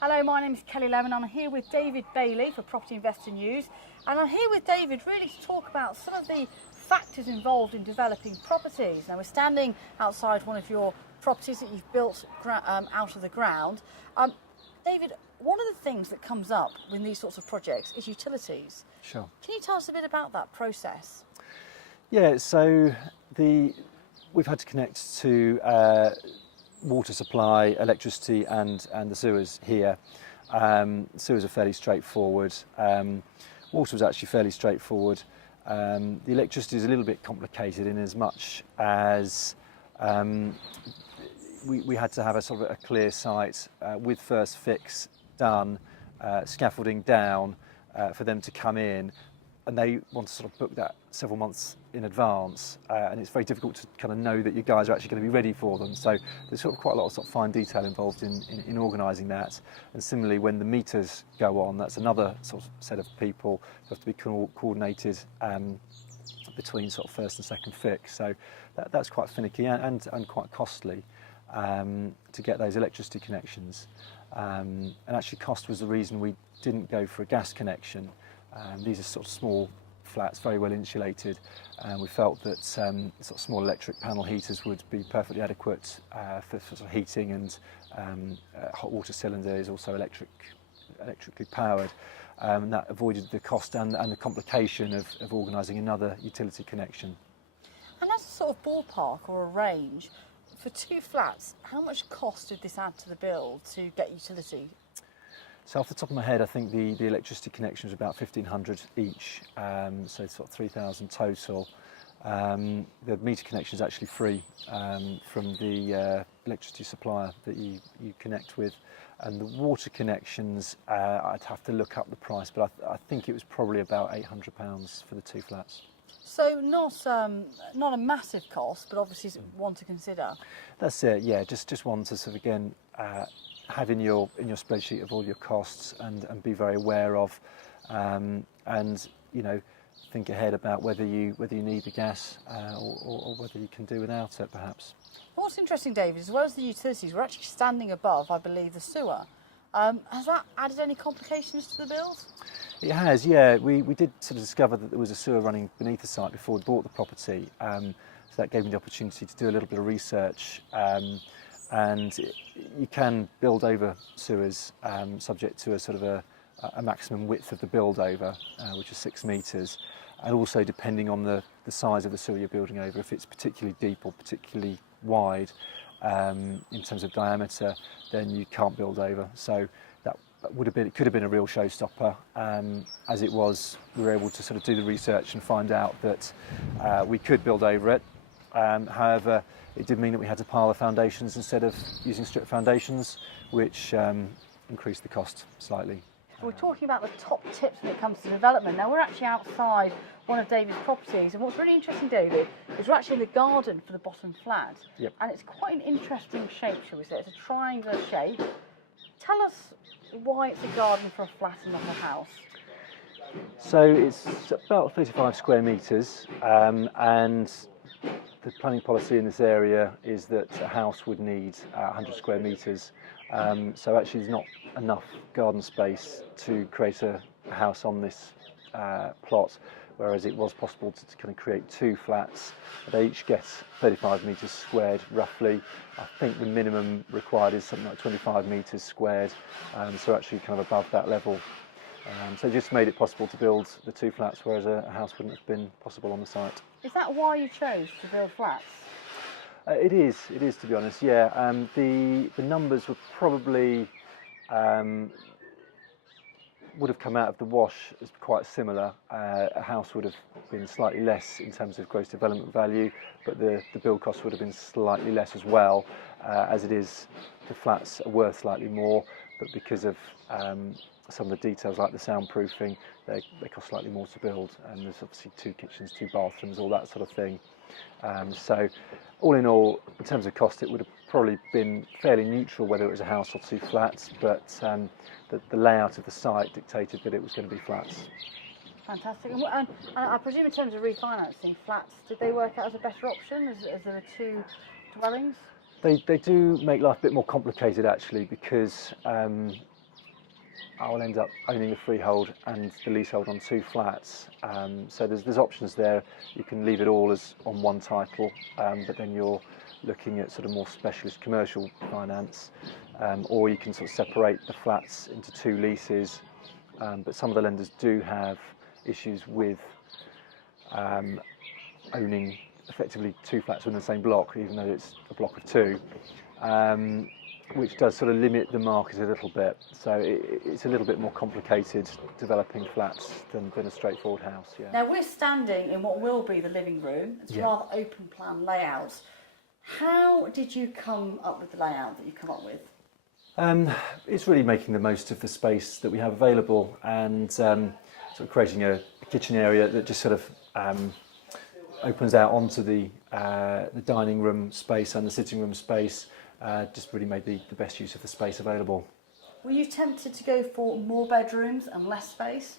Hello, my name is Kelly Lemon. I'm here with David Bailey for Property Investor News, and I'm here with David really to talk about some of the factors involved in developing properties. Now, we're standing outside one of your properties that you've built out of the ground. David, one of the things that comes up with these sorts of projects is utilities. Sure. Can you tell us a bit about that process? Yeah, so we've had to connect to water supply, electricity and the sewers here. Sewers are fairly straightforward. Water was actually fairly straightforward. The electricity is a little bit complicated in as much as we had to have a sort of a clear site with first fix done, scaffolding down for them to come in, and they want to sort of book that several months in advance, and it's very difficult to kind of know that your guys are actually going to be ready for them. So there's sort of quite a lot of sort of fine detail involved in organising that. And similarly, when the meters go on, that's another sort of set of people who have to be coordinated between sort of first and second fix. So that's quite finicky and quite costly to get those electricity connections. And actually, cost was the reason we didn't go for a gas connection. These are sort of small flats, very well insulated, and we felt that sort of small electric panel heaters would be perfectly adequate for sort of heating, and hot water cylinder is also electrically powered, and that avoided the cost and the complication of organising another utility connection. And as a sort of ballpark or a range, for two flats, how much cost did this add to the bill to get utility? So off the top of my head, I think the electricity connection was about 1,500 each, so sort of 3,000 total. The meter connection is actually free from the electricity supplier that you connect with, and the water connections, I'd have to look up the price, but I think it was probably about £800 for the two flats. So not a massive cost, but obviously one to consider. That's it. Yeah, just one to sort of again have in your spreadsheet of all your costs and be very aware of, and you know, think ahead about whether you need the gas or whether you can do without it, perhaps. What's interesting, David, as well as the utilities, we're actually standing above, I believe, the sewer. Has that added any complications to the bills? It has, yeah. We did sort of discover that there was a sewer running beneath the site before we bought the property, so that gave me the opportunity to do a little bit of research. And you can build over sewers subject to a sort of a maximum width of the build over, which is 6 metres, and also depending on the size of the sewer you're building over, if it's particularly deep or particularly wide in terms of diameter, then you can't build over. So that could have been a real showstopper. As it was, we were able to sort of do the research and find out that we could build over it. However, it did mean that we had to pile the foundations instead of using strip foundations, which increased the cost slightly. We're talking about the top tips when it comes to development. Now, we're actually outside one of David's properties, and what's really interesting, David, is we're actually in the garden for the bottom flat. Yep. And it's quite an interesting shape, shall we say. It's a triangular shape. Tell us why it's a garden for a flat and not a house. So it's about 35 square metres, and the planning policy in this area is that a house would need 100 square metres. So actually there's not enough garden space to create a house on this plot, whereas it was possible to kind of create two flats. They each get 35 metres squared roughly. I think the minimum required is something like 25 metres squared, so actually kind of above that level. So it just made it possible to build the two flats, whereas a house wouldn't have been possible on the site. Is that why you chose to build flats? It is to be honest, yeah. The numbers were probably would have come out of the wash as quite similar. A house would have been slightly less in terms of gross development value, but the build cost would have been slightly less as well. As it is, the flats are worth slightly more, but because of some of the details like the soundproofing, they cost slightly more to build, and there's obviously 2 kitchens, 2 bathrooms, all that sort of thing. So all in all, in terms of cost, it would have probably been fairly neutral whether it was a house or 2 flats, but the layout of the site dictated that it was going to be flats. Fantastic. And I presume in terms of refinancing, flats, did they work out as a better option as there are 2 dwellings? They do make life a bit more complicated actually, because I'll end up owning the freehold and the leasehold on 2 flats. So there's options there. You can leave it all as on one title, but then you're looking at sort of more specialist commercial finance, or you can sort of separate the flats into 2 leases. But some of the lenders do have issues with owning effectively 2 flats within the same block, even though it's a block of 2. Which does sort of limit the market a little bit. So it's a little bit more complicated developing flats than a straightforward house. Yeah. Now we're standing in what will be the living room. It's a rather open plan layout. How did you come up with the layout that you come up with? It's really making the most of the space that we have available, and sort of creating a kitchen area that just sort of opens out onto the dining room space and the sitting room space. Just really made the best use of the space available. Were you tempted to go for more bedrooms and less space?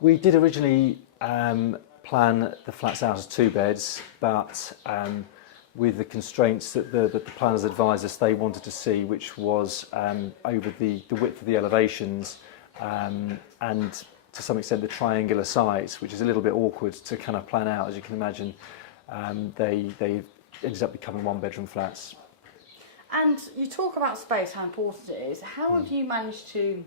We did originally plan the flats out as 2 beds, but with the constraints that the planners advised us they wanted to see, which was over the width of the elevations and to some extent the triangular sides, which is a little bit awkward to kind of plan out, as you can imagine. They ended up becoming 1-bedroom flats. And you talk about space, how important it is. How have you managed to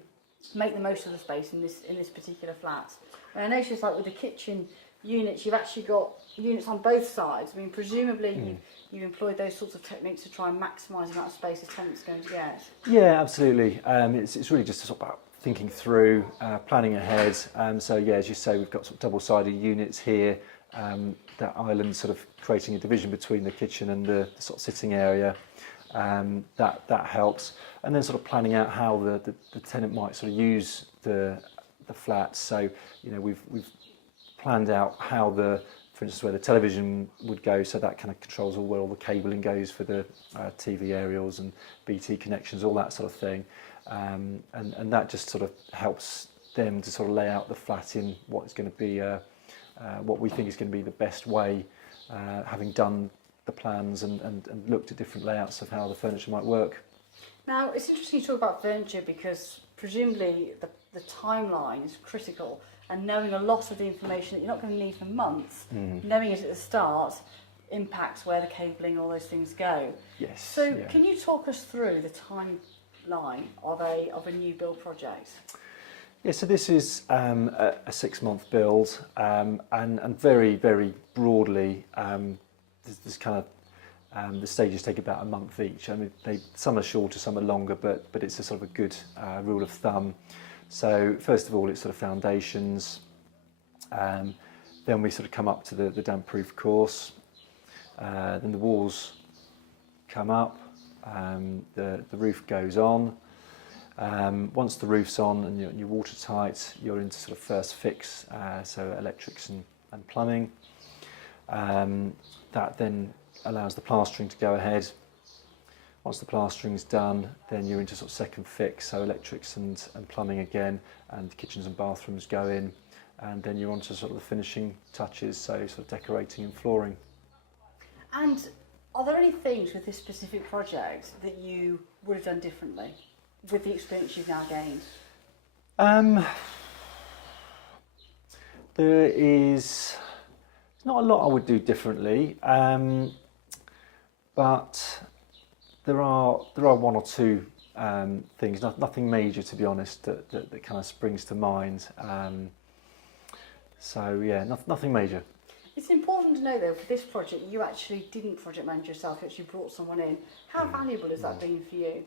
make the most of the space in this particular flat? And I noticed, like with the kitchen units, you've actually got units on both sides. I mean, presumably you've employed those sorts of techniques to try and maximise the amount of space a tenant's going to get. Yeah, absolutely. It's really just sort of about thinking through, planning ahead. So yeah, as you say, we've got sort of double-sided units here. That island sort of creating a division between the kitchen and the sort of sitting area. That helps, and then sort of planning out how the tenant might sort of use the flat. So you know we've planned out how for instance where the television would go, so that kind of controls where all the cabling goes for the TV aerials and BT connections, all that sort of thing, and that just sort of helps them to sort of lay out the flat in what is going to be what we think is going to be the best way, having done the plans and looked at different layouts of how the furniture might work. Now, it's interesting you talk about furniture because presumably the timeline is critical, and knowing a lot of the information that you're not going to need for months, knowing it at the start impacts where the cabling, all those things go. Yes. So can you talk us through the timeline of a new build project? Yeah, so this is a 6-month build, and very, very broadly, this kind of the stages take about a month each. I mean, some are shorter, some are longer, but it's a sort of a good rule of thumb. So first of all, it's sort of foundations. Then we sort of come up to the damp-proof course. Then the walls come up. The roof goes on. Once the roof's on and you're watertight, you're into sort of first fix, so electrics and plumbing. That then allows the plastering to go ahead. Once the plastering's done, then you're into sort of second fix, so electrics and plumbing again, and kitchens and bathrooms go in, and then you're onto sort of the finishing touches, so sort of decorating and flooring. And are there any things with this specific project that you would have done differently with the experience you've now gained? There is not a lot I would do differently, but there are 1 or 2 things, nothing major to be honest, that kind of springs to mind. So yeah, nothing major. It's important to know though, for this project, you actually didn't project manage yourself, you actually brought someone in. How valuable has that been for you?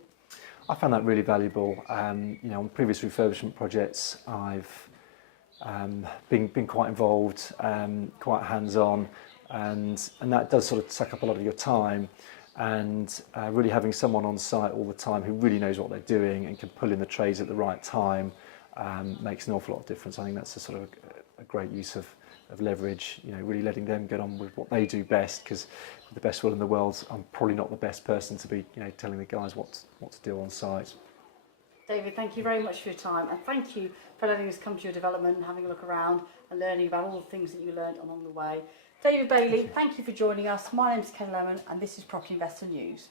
I found that really valuable. You know, on previous refurbishment projects, I've been quite involved, quite hands-on, and that does sort of suck up a lot of your time. And really having someone on site all the time who really knows what they're doing and can pull in the trades at the right time makes an awful lot of difference. I think that's a sort of a great use of leverage. You know, really letting them get on with what they do best, because with the best will in the world, I'm probably not the best person to be, you know, telling the guys what to do on site. David, thank you very much for your time, and thank you for letting us come to your development and having a look around and learning about all the things that you learned along the way. David Bailey, thank you for joining us. My name is Ken Lemon, and this is Property Investor News.